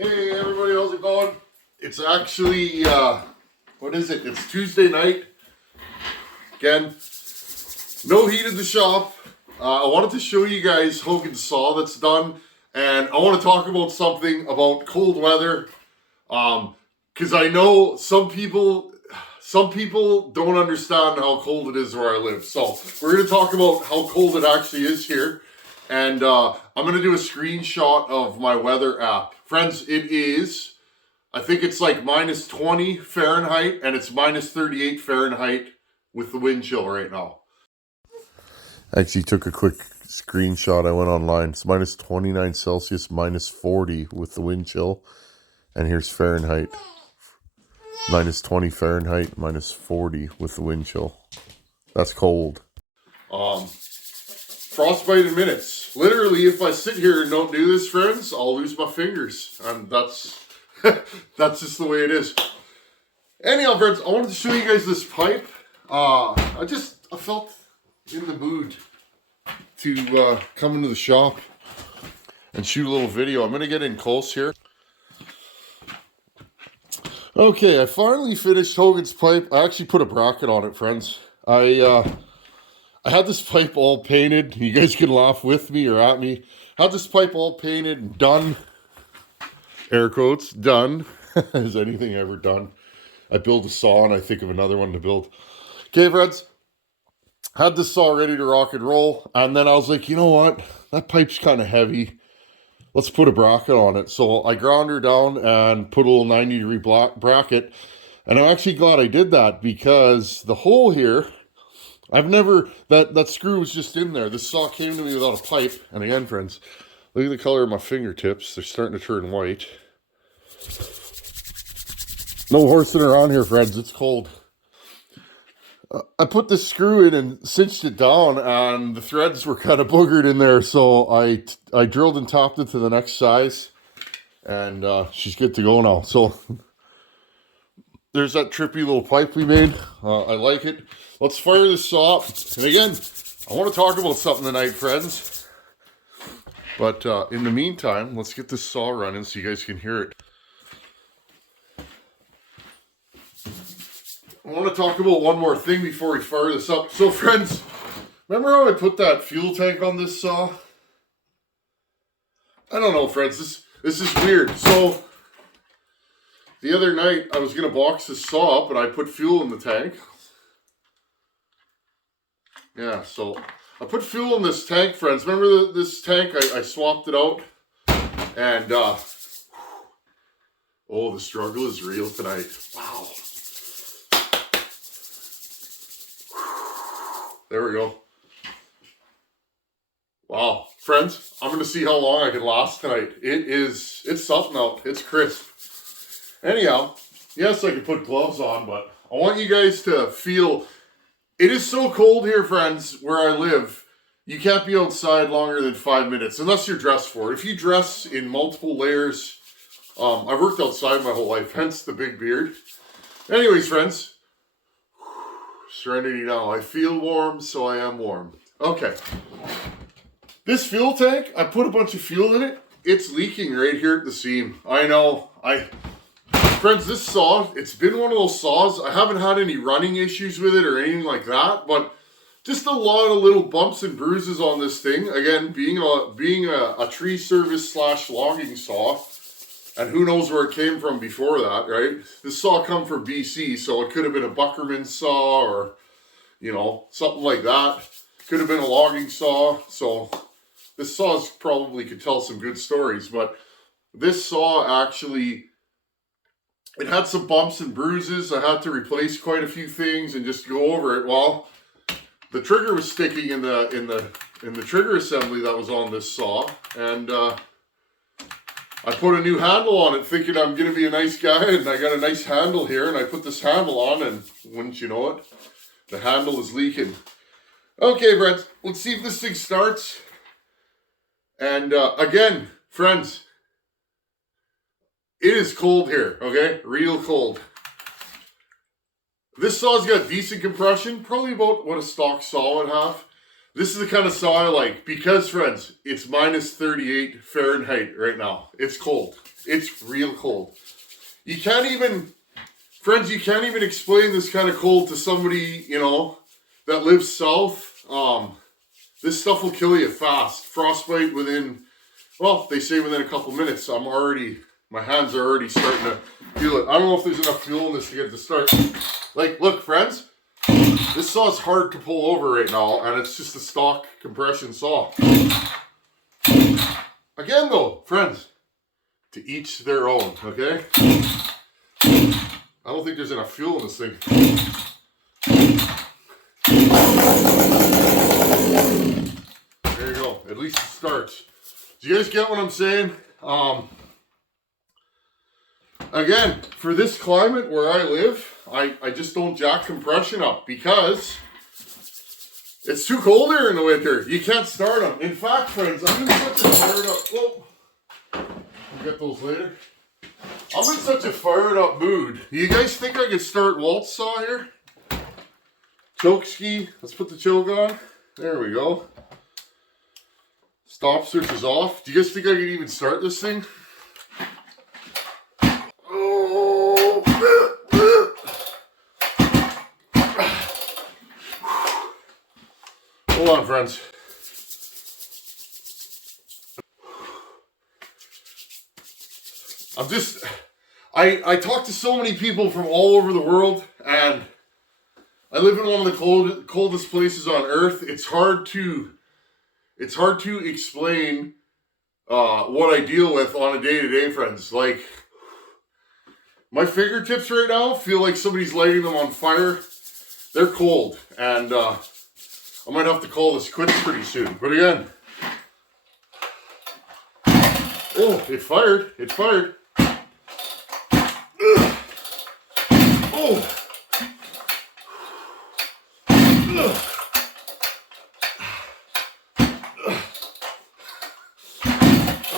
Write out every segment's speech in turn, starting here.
Hey everybody, how's it going? It's actually, what is it? It's Tuesday night. Again, no heat in the shop. I wanted to show you guys Hogan's saw that's done. And I want to talk about something about cold weather. Because I know some people don't understand how cold it is where I live. So we're going to talk about how cold it actually is here. And I'm going to do a screenshot of my weather app. Friends, it is, I think it's like minus 20 Fahrenheit and it's minus 38 Fahrenheit with the wind chill right now. I actually took a quick screenshot. I went online. It's minus 29 Celsius, minus 40 with the wind chill. And here's Fahrenheit. Minus 20 Fahrenheit, minus 40 with the wind chill. That's cold. Frostbite in minutes. Literally, if I sit here and don't do this, friends, I'll lose my fingers. And that's that's just the way it is. Anyhow, friends, I wanted to show you guys this pipe. I felt in the mood to come into the shop and shoot a little video. I'm going to get in close here. Okay, I finally finished Hogan's pipe. I actually put a bracket on it, friends. I had this pipe all painted. You guys can laugh with me or at me. Had this pipe all painted and done. Air quotes, done. Has anything ever done? I build a saw and I think of another one to build. Okay, friends. Had this saw ready to rock and roll. And then I was like, you know what? That pipe's kind of heavy. Let's put a bracket on it. So I ground her down and put a little 90-degree bracket. And I'm actually glad I did that because the hole here, that screw was just in there. This saw came to me without a pipe. And again, friends, look at the color of my fingertips. They're starting to turn white. No horsing around here, friends. It's cold. I put this screw in and cinched it down, and the threads were kind of boogered in there. So I drilled and topped it to the next size. And she's good to go now. So there's that trippy little pipe we made. I like it. Let's fire this saw up. And again, I want to talk about something tonight, friends. But in the meantime, let's get this saw running so you guys can hear it. I want to talk about one more thing before we fire this up. So, friends, remember how I put that fuel tank on this saw? I don't know, friends. This is weird. So the other night, I was going to box this saw up, and I put fuel in the tank. Yeah, so I put fuel in this tank, friends. Remember this tank? I swapped it out. And, oh, the struggle is real tonight. Wow. There we go. Wow. Friends, I'm going to see how long I can last tonight. It's something out. It's crisp. Anyhow, yes, I can put gloves on, but I want you guys to feel... It is so cold here, friends, where I live. You can't be outside longer than 5 minutes, unless you're dressed for it. If you dress in multiple layers, I've worked outside my whole life, hence the big beard. Anyways, friends, serenity now. I feel warm, so I am warm. Okay. This fuel tank, I put a bunch of fuel in it. It's leaking right here at the seam. I know. Friends, this saw, it's been one of those saws. I haven't had any running issues with it or anything like that, but just a lot of little bumps and bruises on this thing. Again, being a tree service / logging saw, and who knows where it came from before that, right? This saw come from BC, so it could have been a Buckerman saw or, you know, something like that. Could have been a logging saw. So this saw probably could tell some good stories, but this saw actually... It had some bumps and bruises. I had to replace quite a few things and just go over it. Well, the trigger was sticking in the trigger assembly that was on this saw, and I put a new handle on it, thinking I'm gonna be a nice guy, and I got a nice handle here, and I put this handle on, and wouldn't you know it, the handle is leaking. Okay, friends, let's see if this thing starts. And again, friends. It is cold here, okay? Real cold. This saw's got decent compression, probably about what a stock saw would have. This is the kind of saw I like because, friends, it's minus 38 Fahrenheit right now. It's cold. It's real cold. You can't even, friends, you can't even explain this kind of cold to somebody, you know, that lives south. This stuff will kill you fast. Frostbite within, well, they say within a couple minutes. My hands are already starting to feel it. I don't know if there's enough fuel in this to get it to start. Like, look, friends. This saw is hard to pull over right now, and it's just a stock compression saw. Again, though, friends, to each their own, okay? I don't think there's enough fuel in this thing. There you go. At least it starts. Do you guys get what I'm saying? Again, for this climate where I live, I just don't jack compression up because it's too cold here in the winter. You can't start them. In fact, friends, I'm in such a fired up. Whoa, we'll get those later. I'm in such a fired up mood. You guys think I could start waltz saw here? Choke ski. Let's put the choke on. There we go. Stop switch is off. Do you guys think I could even start this thing? Hold on, friends. I talk to so many people from all over the world, and I live in one of the coldest places on earth. It's hard to explain what I deal with on a day-to-day, friends. Like, my fingertips right now feel like somebody's lighting them on fire. They're cold, and I might have to call this quits pretty soon. But again, oh, it fired. It fired. Ugh. Oh. Ugh.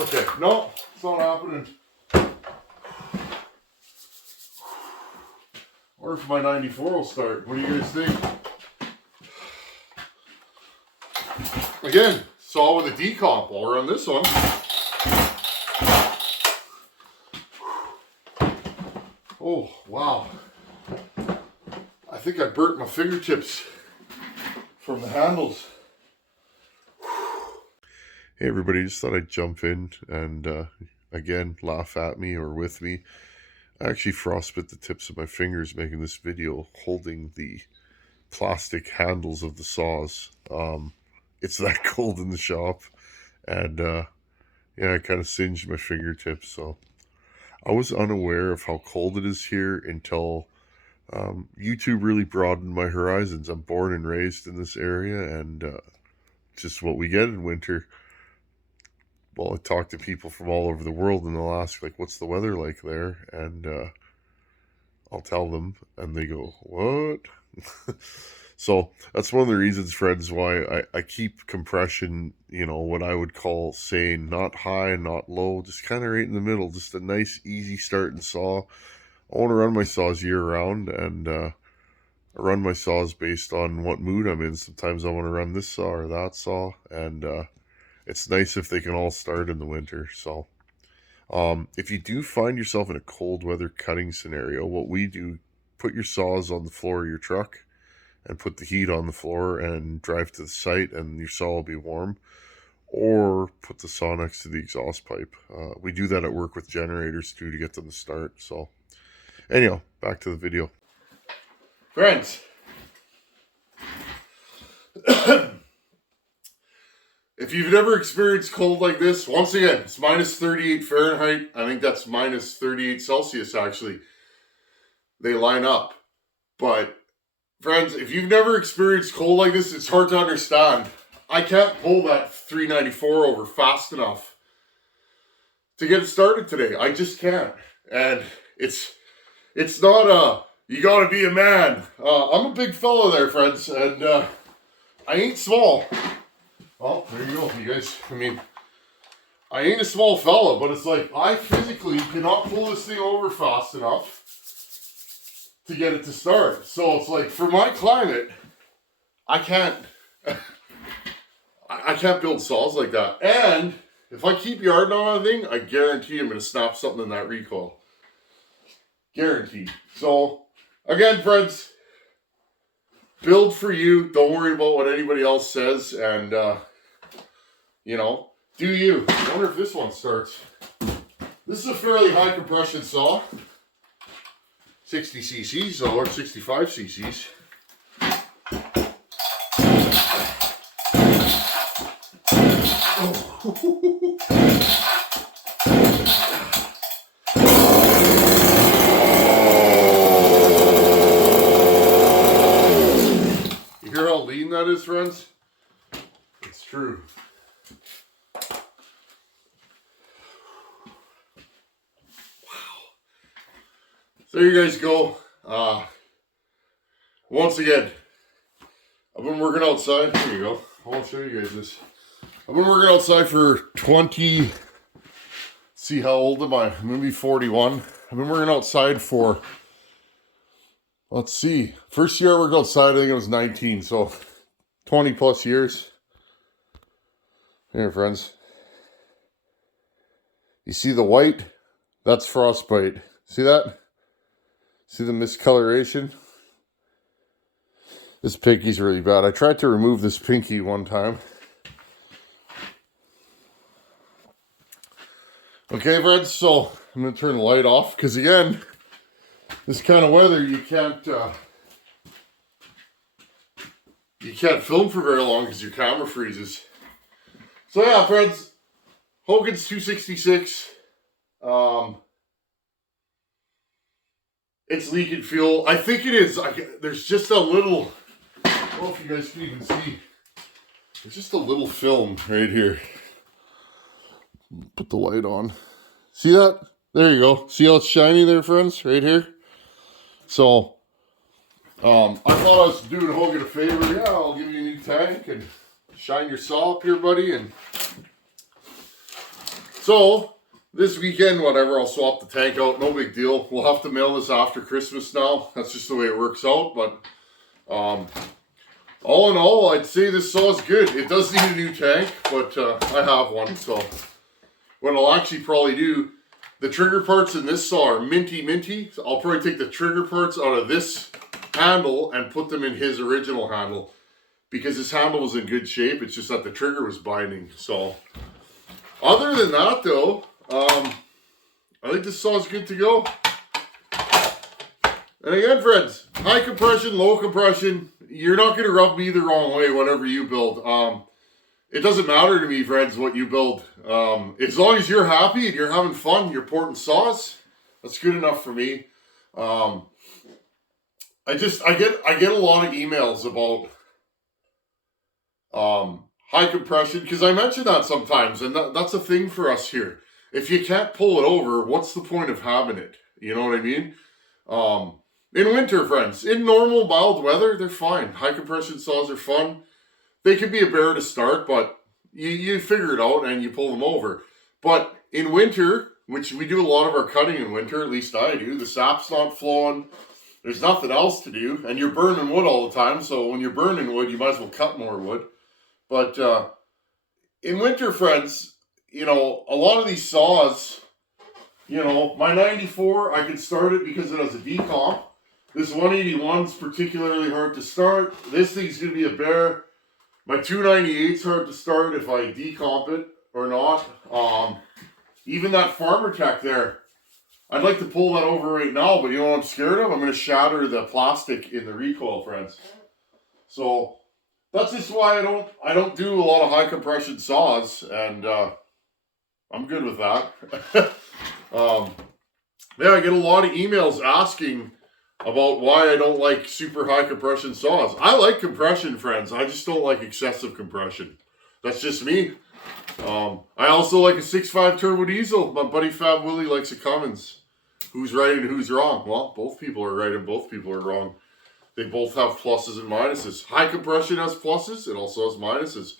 Okay, no, it's not happening. Or if my 94 will start. What do you guys think? Again, saw with a decomp. I'll run this one. Oh, wow. I think I burnt my fingertips from the handles. Hey everybody, just thought I'd jump in and again, laugh at me or with me. I actually frostbit the tips of my fingers making this video holding the plastic handles of the saws. It's that cold in the shop, and yeah, I kind of singed my fingertips. So I was unaware of how cold it is here until YouTube really broadened my horizons. I'm born and raised in this area, and just what we get in winter. Well, I talk to people from all over the world, and they'll ask, like, what's the weather like there? And I'll tell them, and they go, what? So that's one of the reasons, friends, why I keep compression, you know, what I would call sane, not high, not low, just kind of right in the middle, just a nice, easy starting saw. I want to run my saws year round, and I run my saws based on what mood I'm in. Sometimes I want to run this saw or that saw, and it's nice if they can all start in the winter. So if you do find yourself in a cold weather cutting scenario, what we do, put your saws on the floor of your truck and put the heat on the floor and drive to the site, and your saw will be warm. Or put the saw next to the exhaust pipe. We do that at work with generators too to get them to start. So anyhow, back to the video. Friends, if you've never experienced cold like this, once again, it's minus 38 Fahrenheit. I think that's minus 38 Celsius, actually. They line up. But, friends, if you've never experienced cold like this, it's hard to understand. I can't pull that 394 over fast enough to get it started today. I just can't. And it's not you gotta be a man. I'm a big fella there, friends, and I ain't small. Well, there you go, you guys. I mean, I ain't a small fella, but it's like I physically cannot pull this thing over fast enough to get it to start. So it's like, for my climate, I can't I can't build saws like that. And if I keep yarding on a thing, I guarantee I'm going to snap something in that recoil. Guaranteed. So, again, friends, build for you. Don't worry about what anybody else says. And, you know, do you. I wonder if this one starts. This is a fairly high compression saw. 60 cc's or 65 cc's. You hear how lean that is, friends? It's true. There you guys go. Once again, I've been working outside. There you go. I want to show you guys this. I've been working outside for 20... See, how old am I? I'm going to be 41. I've been working outside for... Let's see. First year I worked outside, I think I was 19. So, 20 plus years. Here, friends. You see the white? That's frostbite. See that? See the miscoloration? This pinky's really bad. I tried to remove this pinky one time. Okay, friends, so I'm going to turn the light off because, again, this kind of weather, you can't film for very long because your camera freezes. So, yeah, friends, Hogans 266. It's leaking fuel. I think it is. There's just a little... I don't know if you guys can even see. There's just a little film right here. Put the light on. See that? There you go. See how it's shiny there, friends? Right here. So, I thought I was doing Hogan a favor. Yeah, I'll give you a new tank and shine your saw up here, buddy. And so, this weekend, whatever, I'll swap the tank out. No big deal. We'll have to mail this after Christmas now. That's just the way it works out. But, all in all, I'd say this saw is good. It does need a new tank, but I have one. So, what I'll actually probably do, the trigger parts in this saw are minty. So I'll probably take the trigger parts out of this handle and put them in his original handle. Because his handle was in good shape. It's just that the trigger was binding. So, other than that, though, I think this saw is good to go. And again, friends, high compression, low compression, you're not going to rub me the wrong way whatever you build. It doesn't matter to me, friends, what you build. As long as you're happy and you're having fun, you're porting saws, that's good enough for me. I get a lot of emails about high compression, because I mention that sometimes, and that's a thing for us here. If you can't pull it over, what's the point of having it? You know what I mean? In winter, friends, in normal mild weather, they're fine. High compression saws are fun. They can be a bear to start, but you figure it out and you pull them over. But in winter, which we do a lot of our cutting in winter, at least I do, the sap's not flowing, there's nothing else to do, and you're burning wood all the time, so when you're burning wood, you might as well cut more wood. But in winter, friends, you know, a lot of these saws, you know, my 94, I can start it because it has a decomp. This 181's particularly hard to start. This thing's going to be a bear. My 298's hard to start if I decomp it or not. Even that Farmer Tech there, I'd like to pull that over right now, but you know what I'm scared of? I'm going to shatter the plastic in the recoil, friends. So that's just why I don't do a lot of high compression saws, and I'm good with that. Yeah, I get a lot of emails asking about why I don't like super high compression saws. I like compression, friends. I just don't like excessive compression. That's just me. I also like a 6.5 turbo diesel. My buddy Fab Willie likes a Cummins. Who's right and who's wrong? Well, both people are right and both people are wrong. They both have pluses and minuses. High compression has pluses. It also has minuses.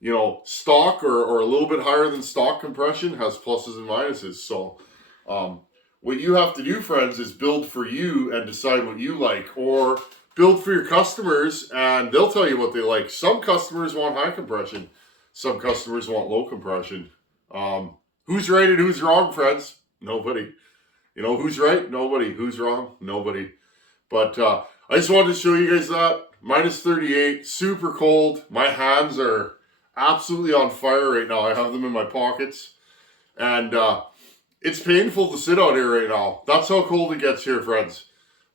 You know, stock or a little bit higher than stock compression has pluses and minuses. So, what you have to do, friends, is build for you and decide what you like. Or build for your customers and they'll tell you what they like. Some customers want high compression. some customers want low compression. Who's right and who's wrong, friends? Nobody. You know, who's right? Nobody. Who's wrong? Nobody. But I just wanted to show you guys that. Minus 38, super cold. My hands are absolutely on fire right now. I have them in my pockets. And it's painful to sit out here right now. That's how cold it gets here, friends.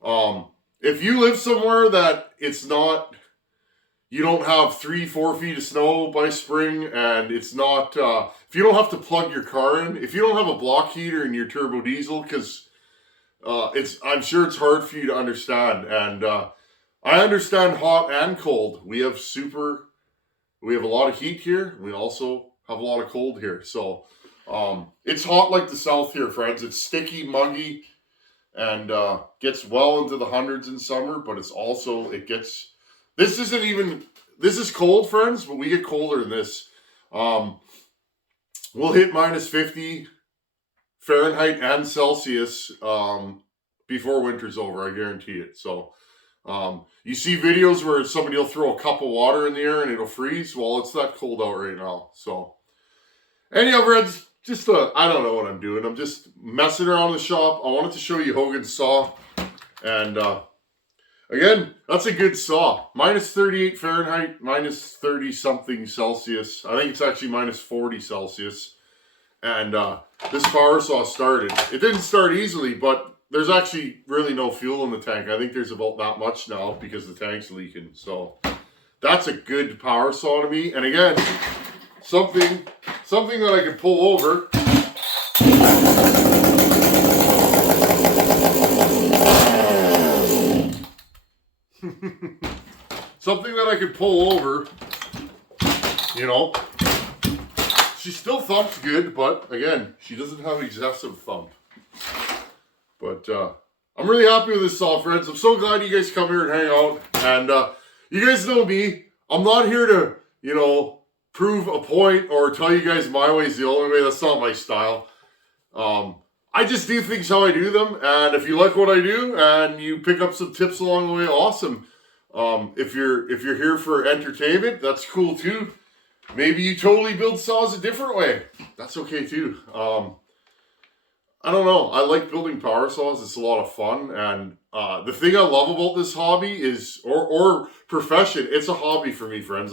If you live somewhere that it's not, you don't have 3-4 feet of snow by spring, and it's not, if you don't have to plug your car in, if you don't have a block heater in your turbo diesel, because I'm sure it's hard for you to understand. And I understand hot and cold. We have a lot of heat here. We also have a lot of cold here. So it's hot like the south here, friends. It's sticky, muggy, and gets well into the hundreds in summer, but it's also, this is cold, friends, but we get colder than this. We'll hit minus 50 Fahrenheit and Celsius before winter's over, I guarantee it. So you see videos where somebody will throw a cup of water in the air and it'll freeze. Well, it's that cold out right now. So anyhow, friends, just I don't know what I'm doing. I'm just messing around the shop. I wanted to show you Hogan's saw. And again, that's a good saw. Minus 38 Fahrenheit, minus 30 something Celsius. I think it's actually minus 40 Celsius. And this power saw started. It didn't start easily, but there's actually really no fuel in the tank. I think there's about that much now because the tank's leaking. So that's a good power saw to me. And again, something that I can pull over. Something that I could pull over, you know. She still thumps good, but again, she doesn't have excessive thump. But I'm really happy with this saw, friends. I'm so glad you guys come here and hang out. And you guys know me. I'm not here to, you know, prove a point or tell you guys my way is the only way. That's not my style. I just do things how I do them. And if you like what I do and you pick up some tips along the way, awesome. If you're here for entertainment, that's cool too. Maybe you totally build saws a different way. That's okay too. I don't know. I like building power saws. It's a lot of fun. And the thing I love about this hobby is, or profession, it's a hobby for me, friends.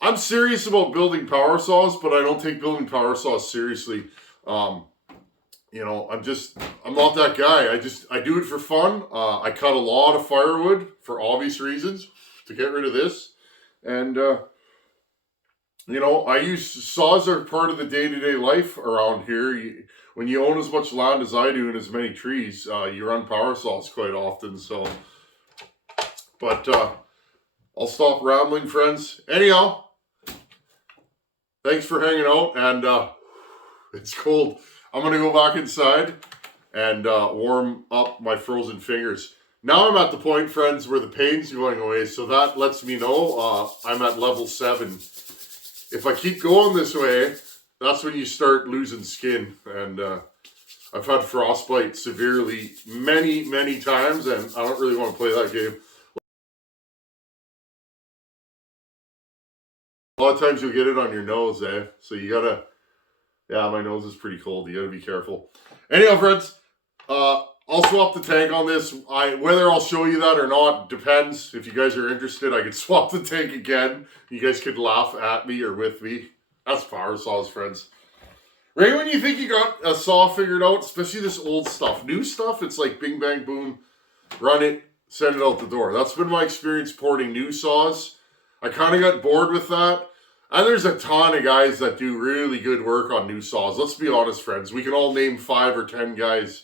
I'm serious about building power saws, but I don't take building power saws seriously. You know, I'm not that guy. I do it for fun. I cut a lot of firewood for obvious reasons to get rid of this. And, you know, I use saws are part of the day-to-day life around here. When you own as much land as I do and as many trees, you run power saws quite often. So, but I'll stop rambling, friends. Anyhow, thanks for hanging out. And it's cold. I'm going to go back inside and warm up my frozen fingers. Now I'm at the point, friends, where the pain's going away. So that lets me know I'm at level 7. If I keep going this way, that's when you start losing skin. And I've had frostbite severely many, many times, and I don't really want to play that game. A lot of times you'll get it on your nose, eh? So you gotta, yeah, my nose is pretty cold. You gotta be careful. Anyhow, friends, I'll swap the tank on this. Whether I'll show you that or not depends. If you guys are interested, I could swap the tank again. You guys could laugh at me or with me. That's power saws, friends. Right when you think you got a saw figured out, especially this old stuff. New stuff, it's like bing, bang, boom. Run it, send it out the door. That's been my experience porting new saws. I kind of got bored with that. And there's a ton of guys that do really good work on new saws. Let's be honest, friends. We can all name 5 or 10 guys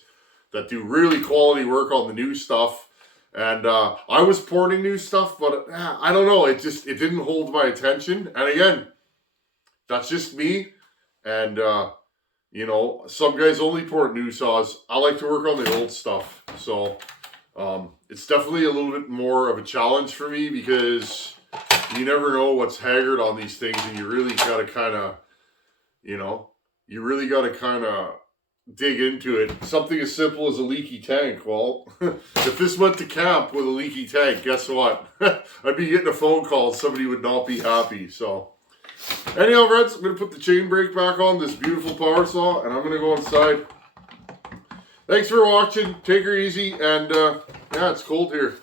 that do really quality work on the new stuff. And I was porting new stuff, but I don't know. It didn't hold my attention. And again, that's just me. And, you know, some guys only port new saws. I like to work on the old stuff. So it's definitely a little bit more of a challenge for me because you never know what's haggard on these things. And you really got to kind of, you know, dig into it. Something as simple as a leaky tank. Well, if this went to camp with a leaky tank, guess what? I'd be getting a phone call. Somebody would not be happy. So Anyhow, friends, I'm going to put the chain brake back on this beautiful power saw, and I'm going to go inside. Thanks for watching. Take her easy, and yeah, it's cold here.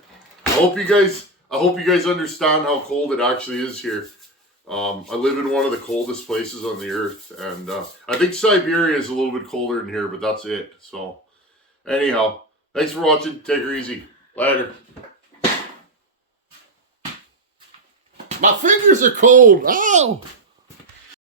I hope you guys understand how cold it actually is here. I live in one of the coldest places on the earth, and I think Siberia is a little bit colder than here, but that's it. So, anyhow, thanks for watching. Take her easy. Later. My fingers are cold. Ow!